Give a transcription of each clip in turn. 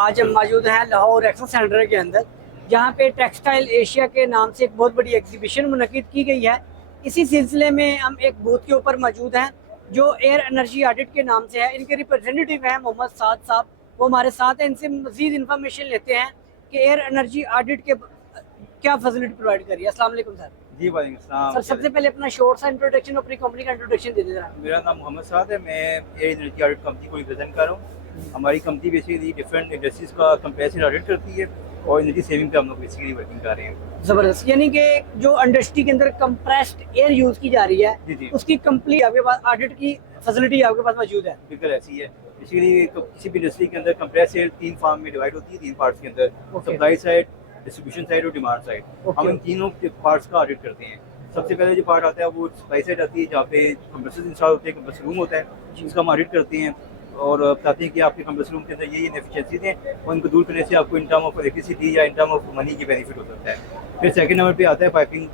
आज हम मौजूद हैं लाहौर एक्सपो सेंटर के अंदर, जहां पे टेक्सटाइल एशिया के नाम से एक बहुत बड़ी एग्जीबिशन मुनक़िद की गई है। इसी सिलसिले में हम एक बूथ के ऊपर मौजूद हैं जो एयर एनर्जी ऑडिट के नाम से है। इनके रिप्रेजेंटेटिव हैं मोहम्मद साद साहब, वो हमारे साथ हैं। इनसे मज़ीद इन्फॉर्मेशन लेते हैं कि एयर एनर्जी ऑडिट के क्या फैसिलिटी प्रोवाइड करिए। अस्सलाम वालेकुम सर। जी वालेकुम सलाम। सर सबसे पहले अपना शॉर्ट सा इंट्रोडक्शन, अपनी कंपनी का इंट्रोडक्शन दे दीजिए। मेरा नाम मोहम्मद साद है, मैं एयर एनर्जी ऑडिट कंपनी को रिप्रेजेंट कर रहा हूँ। हमारी कंपनी बेसिकली डिफरेंट इंडस्ट्रीज़ का कंप्रेसर ऑडिट करती है और एनर्जी सेविंग पे हम लोग बेसिकली वर्किंग कर रहे हैं। ज़बरदस्त, यानी कि जो इंडस्ट्री के अंदर कंप्रेस्ड एयर यूज़ की जा रही है, जी जी, उसकी कंप्लीट आपके पास ऑडिट की फैसिलिटी आपके पास मौजूद है। बिल्कुल ऐसी है। बेसिकली किसी भी इंडस्ट्री के अंदर कंप्रेस एयर 3 फार्म में डिवाइड होती है, 3 पार्ट्स के अंदर, सप्लाई साइड, डिस्ट्रीब्यूशन साइड और डिमांड साइड। हम इन तीनों पार्ट्स का ऑडिट करते हैं। सबसे पहले जो पार्ट आता है वो सप्लाई साइड आती है, जहाँ पे कंप्रेसर इंस्टॉल होते हैं, कंप्रेसर रूम होता है, जिसका हम ऑडिट करते हैं और बताते हैं कि आपके कंप्रेसर रूम के अंदर ये इनएफिशिएंसीज हैं और इनको दूर करने से आपको इन टर्म ऑफ इलेक्ट्रिसिटी या इन टर्म ऑफ मनी की बेनिफिट हो सकता है। फिर सेकंड नंबर पे आता है पाइपिंग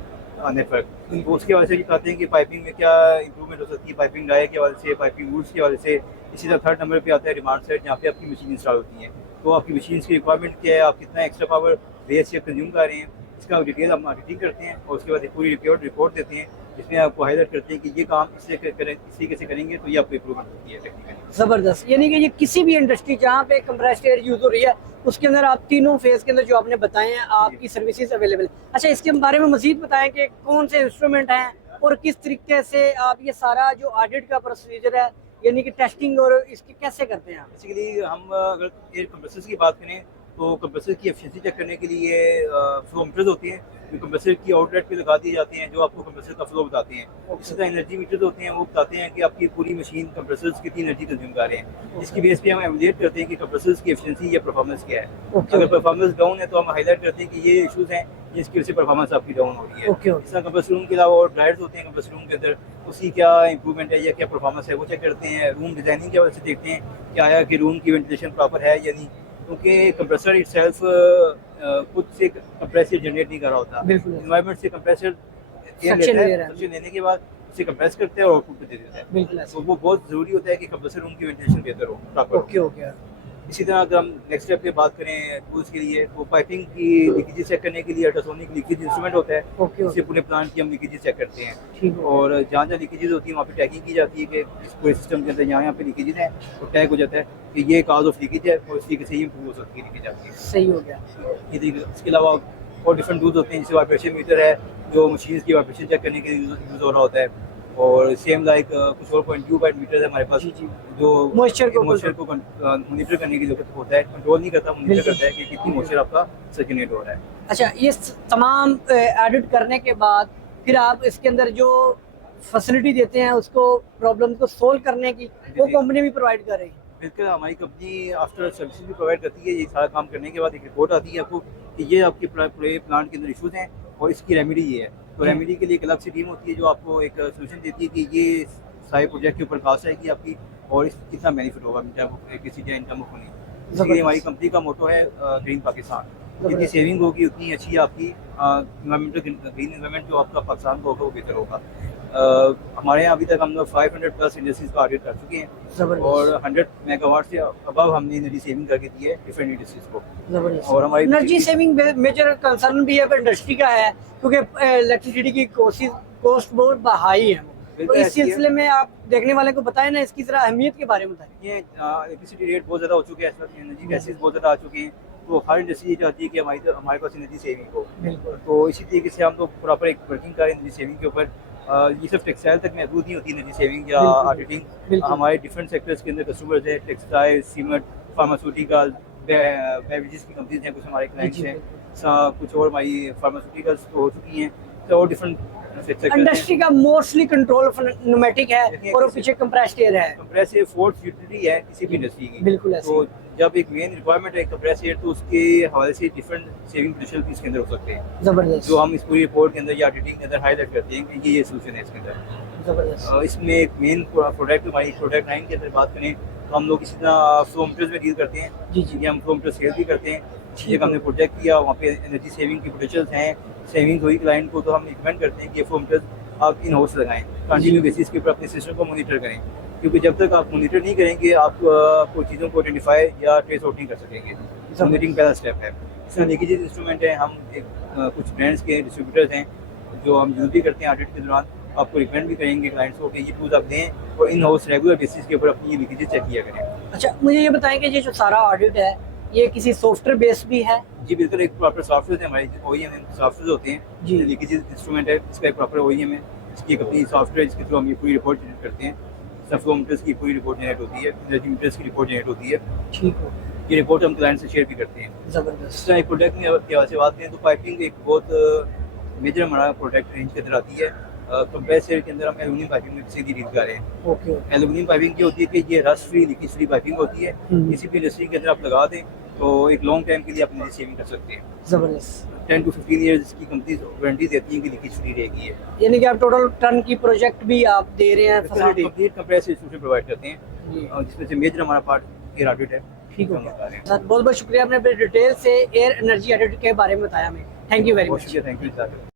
नेटवर्क। तो उसके वजह से बताते हैं कि पाइपिंग में क्या इंप्रूवमेंट हो सकती है, पाइपिंग डाई के वजह से, पाइपिंग रूल्स की वजह से। इसी तरह थर्ड नंबर पे आता है डिमांड साइड, जहाँ पे आपकी मशीन इंस्टॉल होती है। तो आपकी मशीन की रिक्वायरमेंट क्या है, आप कितना एक्स्ट्रा पावर बेस या कंज्यूम कर रहे हैं, इसका डिटेल हम ऑडिटिंग करते हैं और उसके बाद एक पूरी रिपोर्ट देते हैं, जिसमें आपको हाईलाइट करते हैं कि ये काम इस तरीके से करेंगे तो ये आपको इंप्रूवमेंट होती है टेक्निकली। ज़बरदस्त, यानी कि ये किसी भी इंडस्ट्री जहाँ पे कंप्रेस्ड एयर यूज़ हो रही है, उसके अंदर आप तीनों फेज के अंदर जो आपने बताए हैं आपकी सर्विसेज अवेलेबल। अच्छा, इसके बारे में मजीद बताएं कि कौन से इंस्ट्रूमेंट हैं और किस तरीके से आप ये सारा जो ऑडिट का प्रोसीजर है, यानी कि टेस्टिंग और इसकी कैसे करते हैं आप? बेसिकली हम अगर एयर कंप्रेसर्स की बात करें तो कंप्रेसर की एफिशिएंसी चेक करने के लिए फ्लो मीटर्स होते हैं जो कंप्रेसर की आउटलेट पे लगा दिए जाते हैं, जो आपको कंप्रेसर का फ्लो बताते हैं। इसी तरह एनर्जी मीटर्स होते हैं, वो बताते हैं कि आपकी पूरी मशीन कंप्रेसर्स कितनी एनर्जी कंज्यूम कर रहे हैं। इसकी बेस पे हम एवेलुएट करते हैं कि कंप्रेसर्स की एफिशिएंसी या परफॉर्मेंस क्या है। अगर परफॉर्मेंस डाउन है तो हम हाईलाइट करते हैं कि ये इशूज़ हैं जिसकी वजह से परफॉर्मेंस आपकी डाउन हो रही है। इस तरह कंप्रेसर रूम के अलावा और ड्रायर्स होते हैं कंप्रेसर रूम के अंदर, उसकी क्या इंप्रूवमेंट है या क्या परफॉर्मेंस है वो चेक करते हैं। रूम डिजाइनिंग की वजह से देखते हैं कि आया कि रूम की वेंटिलेशन प्रॉपर है या नहीं, क्योंकि कंप्रेसर इटसेल्फ खुद से कंप्रेसर जनरेट नहीं कर रहा होता। एनवायरनमेंट से कंप्रेसर सक्शन लेने के बाद उसे कंप्रेस करते हैं और आउटपुट दे देता है। तो वो बहुत ज़रूरी होता है कि कंप्रेसर रूम की वेंटिलेशन बेहतर हो, प्रॉपर। इसी तरह अगर हम नेक्स्ट स्टेप पे बात करें टूल्स के लिए, वो पाइपिंग की लीकेजेस चेक करने के लिए अल्ट्रासोनिक लीकेज इंस्ट्रूमेंट होता है। इससे पूरे प्लांट की हम लीकेजेस चेक करते हैं और जहाँ जहाँ लीकेजेस होती है वहाँ पे टैगिंग की जाती है कि इस पूरे सिस्टम के अंदर यहाँ पे लीकेजेस हैं तो टैग हो जाता है कि ये काज ऑफ लीकेज है और इस तरीके से ही इंप्रूव हो सकती है लीकेज आपकी। सही हो गया। इसके अलावा और डिफरेंट टूल्स होते हैं, जैसे वाइब्रेशन मीटर है जो मशीन की वाइब्रेशन चेक करने के लिए यूज़ हो रहा होता है, और सेम लाइक कुछ और पॉइंट ट्यूब मीटर है हमारे पास जो मॉइस्चर को मॉनिटर करने की जरूरत होता है। कंट्रोल नहीं करता, मॉनिटर करता है कि कितनी मॉइस्चर आपका सर्कुलेट हो रहा है। अच्छा, ये तमाम ऑडिट करने के बाद फिर आप इसके अंदर जो फैसिलिटी देते हैं उसको प्रॉब्लम को सोल्व करने की, वो कंपनी भी प्रोवाइड कर रही है? बिल्कुल, हमारी कंपनी आफ्टर सर्विसेज भी प्रोवाइड करती है। ये सारा काम करने के बाद एक रिपोर्ट आती है आपको कि ये आपके पूरे प्लांट के अंदर इशूज़ हैं और इसकी रेमेडी ये है। तो रेमेडी के लिए एक अलग से टीम होती है जो आपको एक सोल्यूशन देती है कि ये सारे प्रोजेक्ट के ऊपर कास्ट आएगी आपकी और इस कितना बेनिफिट होगा इन टर्म ऑफ इलेक्ट्रिसिटी या इन टर्म ऑफ मनी। इसलिए हमारी कंपनी का मोटो है ग्रीन पाकिस्तान। जितनी सेविंग होगी उतनी अच्छी आपकी इन्वायरमेंटल ग्रीन इन्वायरमेंट जो आपका पाकिस्तान का होगा वो बेहतर होगा। हमारे यहाँ अभी तक हम लोग 500+ इंडस्ट्रीज का ऑडिट कर चुके हैं और 100 मेगावाट से अबव हमने एनर्जी सेविंग करके दी है डिफरेंट इंडस्ट्रीज को। और हमारी एनर्जी सेविंग मेजर कंसर्न भी है इंडस्ट्री का है, क्योंकि इलेक्ट्रिसिटी की कॉस्ट बहुत हाई है। तो इस सिलसिले में आप देखने वाले को बताएं ना, इसकी जरा अहमियत के बारे में बताएं। ये इलेक्ट्रिसिटी रेट बहुत ज़्यादा हो चुके हैं, इस वक्त एनर्जी प्राइसेस बहुत ज़्यादा आ चुके हैं, तो हर इंडस्ट्री चाहती है कि हमारे पास एनर्जी सेविंग हो। तो इसी तरीके से हम लोग प्रॉपर एक वर्किंग करें एनर्जी सेविंग के ऊपर। ये सिर्फ टेक्सटाइल तक महदूद नहीं होती एनर्जी सेविंग या ऑडिटिंग। हमारे डिफरेंट सेक्टर्स के अंदर कस्टमर्स है, टेक्सटाइल, सीमेंट, फार्मास्यूटिकल, बेवरेजेस की कंपनीज हैं, कुछ हमारे क्लाइंट्स हैं, कुछ और हमारी फार्मास्यूटिकल्स हो चुकी हैं, तो और डिफरेंट इंडस्ट्री का मोस्टली कंट्रोल न्यूमेटिक है और पीछे कंप्रेस्ड एयर है। कंप्रेस एयर फोर्थ यूटिलिटी है किसी भी इंडस्ट्री की। बिल्कुल ऐसे। तो जब एक मेन रिक्वायरमेंट है कंप्रेस एयर, तो उसके हवाले से डिफरेंट सेविंग पोटेंशियल भी इसके अंदर हो सकते हैं। जबरदस्त। जो हम इस पूरी रिपोर्ट के अंदर या ऑडिटिंग के अंदर हाईलाइट करते हैं कि ये सोल्यूशन है इसके अंदर। जबरदस्त। इसमें एक मेन प्रोडक्ट हमारी प्रोडक्ट लाइन के अंदर बात करें तो हम लोग इसी तरह फ्लो मीटर्स में डील करते हैं। जी, हम फ्लो मीटर सेल भी करते हैं। जिस जगह हमने प्रोजेक्ट किया वहाँ पे एनर्जी सेविंग की पोटेंशियल्स हैं, सेविंग हुई क्लाइंट को, तो हम रिकमेंड करते हैं कि ये फ्लो मीटर्स आप इन हाउस लगाएं, कंटिन्यू बेसिस के ऊपर अपने सिस्टम को मॉनिटर करें। क्योंकि जब तक आप मॉनिटर नहीं करेंगे आप कोई चीज़ों को आइडेंटिफाई या ट्रेस आउट नहीं कर सकेंगे। मॉनिटरिंग पहला स्टेप है। इसमें लीकेजेस इंस्ट्रूमेंट है, हम एक कुछ ब्रांड्स के डिस्ट्रीब्यूटर्स हैं जो हम यूज़ भी करते हैं ऑडिट के दौरान। आपको रिकमेंड भी करेंगे क्लाइंट्स को कि ये टूल्स आप दें और इन हाउस रेगुलर बेसिस के ऊपर अपनी ये लीकेजेस चेक किया करें। अच्छा, मुझे ये बताएं कि ये जो सारा ऑडिट है ये किसी सॉफ्टवेयर बेस भी है? जी बिल्कुल, एक प्रॉपर सॉफ्टवेयर है, हमारे OEM सॉफ्टवेयर होते हैं। जी। लीकेजेस इंस्ट्रूमेंट है, इसका एक प्रॉपर OEM है, इसकी एक अपनी सॉफ्टवेयर जिसके थ्रू हम ये पूरी रिपोर्ट जनरेट करते हैं। फ्लो मीटर्स की पूरी रिपोर्ट जनरेट होती है, एनर्जी मीटर्स की रिपोर्ट जनरेट होती है। ठीक है, ये रिपोर्ट हम क्लाइंट से शेयर भी करते हैं। ज़बरदस्त। इस तरह एक प्रोडक्ट में की हवाले से बात करें तो पाइपिंग एक बहुत मेजर हमारा प्रोडक्ट रेंज के अंदर आती है। कंप्रेसर के अंदर हम एल्यूमिनियम पाइपिंग में सीधी डील कर रहे हैं। ओके। एल्यूमिनियम पाइपिंग की होती है कि ये rust free leakage free piping होती है। किसी भी इंडस्ट्री के अंदर आप लगा दें तो एक लॉन्ग टाइम के लिए आप इनकी सेविंग कर सकते हैं। ज़बरदस्त। 10 to 15 ईयर्स की कंपनीज वारंटी देती हैं कि लीकेज फ्री रहेगी। यानी कि आप टोटल टन की प्रोजेक्ट भी आप दे रहे हैं facility? Complete compressor system provide करते हैं, जी। जिसमें से मेजर हमारा पार्ट एयर ऑडिट है। ठीक हम हो बता रहे हैं। सर, बहुत बहुत शुक्रिया, आपने अपने डिटेल से एयर एनर्जी ऑडिट के बारे में बताया हमें। थैंक यू वेरी बहुत मच। शुक्रिया, थैंक यू।